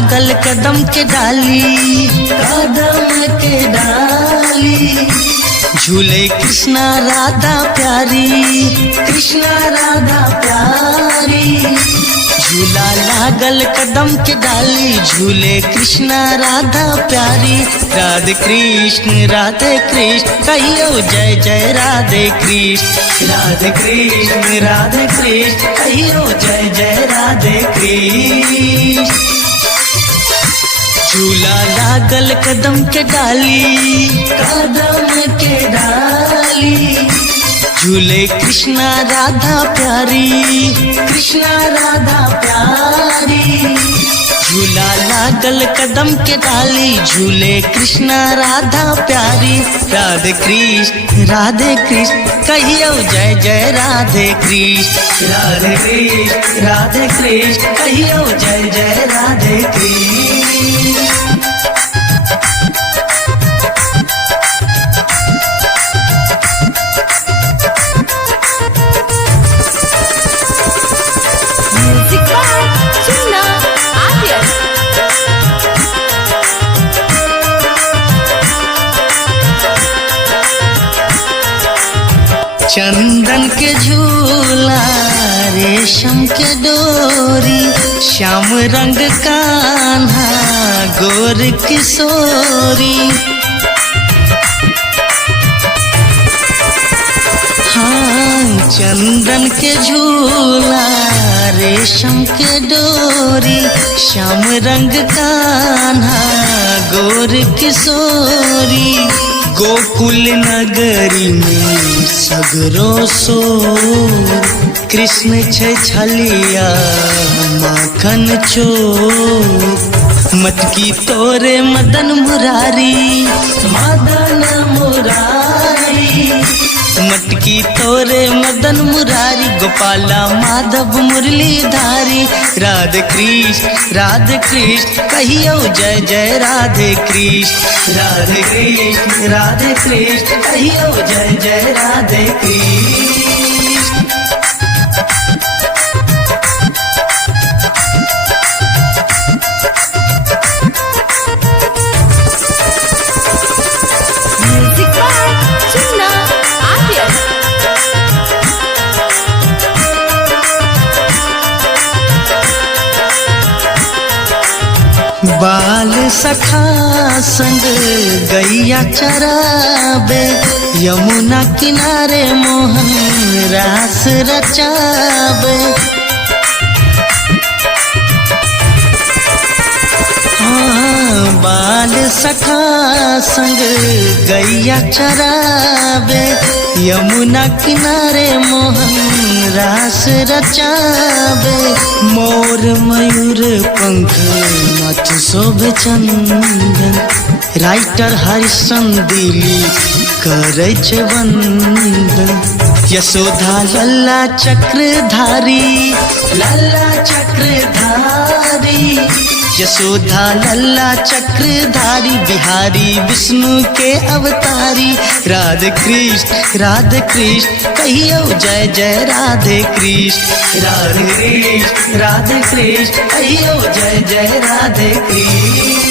लागल कदम के डाली, कदम के डाली। झूले कृष्णा राधा प्यारी, कृष्णा राधा प्यारी। झूला लागल कदम के डाली, झूले कृष्णा राधा प्यारी। राधे कृष्ण कहियो जय जय राधे कृष्ण। राधे कृष्ण कहियो जय जय राधे कृष्ण। झूला लागल कदम के डाली, कदम के डाली। झूले कृष्णा राधा प्यारी, कृष्णा राधा प्यारी। झूला लागल कदम के डाली, झूले कृष्णा राधा प्यारी। राधे कृष्ण कहियो जय जय राधे कृष्ण। राधे कृष्ण कहियो जय जय राधे कृष्ण। चंदन के झूला, रेशम के डोरी, श्याम रंग कान्हा, गोर किशोरी। हाँ, चंदन के झूला, रेशम के डोरी, श्याम रंग कान्हा, गोर किशोरी। गोकुल नगरी में सगरो सोर, कृष्ण छे छलिया माखन चोर। मटकी तोरे मदन मुरारी, मदन मुरारी। मटकी तोरे मदन मुरारी, गोपाला माधव मुरलीधारी। राधे कृष्ण कहियो जय जय राधे कृष्ण। राधे कृष्ण कहियो जय जय राधे कृष्ण। बाल सखा संग गैया चराबे, यमुना किनारे मोहन रास रचाबे। हाँ, बाल सखा संग गैया चराबे, यमुना किनारे मोहन रास रचाबे। मोर मयूर पंख मत शोभे चंदन, राइटर हरिश्चंद्र दिली करे छे वंदन। यशोदा लल्ला चक्रधारी, लल्ला चक्रधारी। यशोदा लल्ला चक्रधारी, बिहारी विष्णु के अवतारी। राधे कृष्ण कहियो जय जय राधे कृष्ण। राधे कृष्ण कहियो जय जय राधे कृष्ण।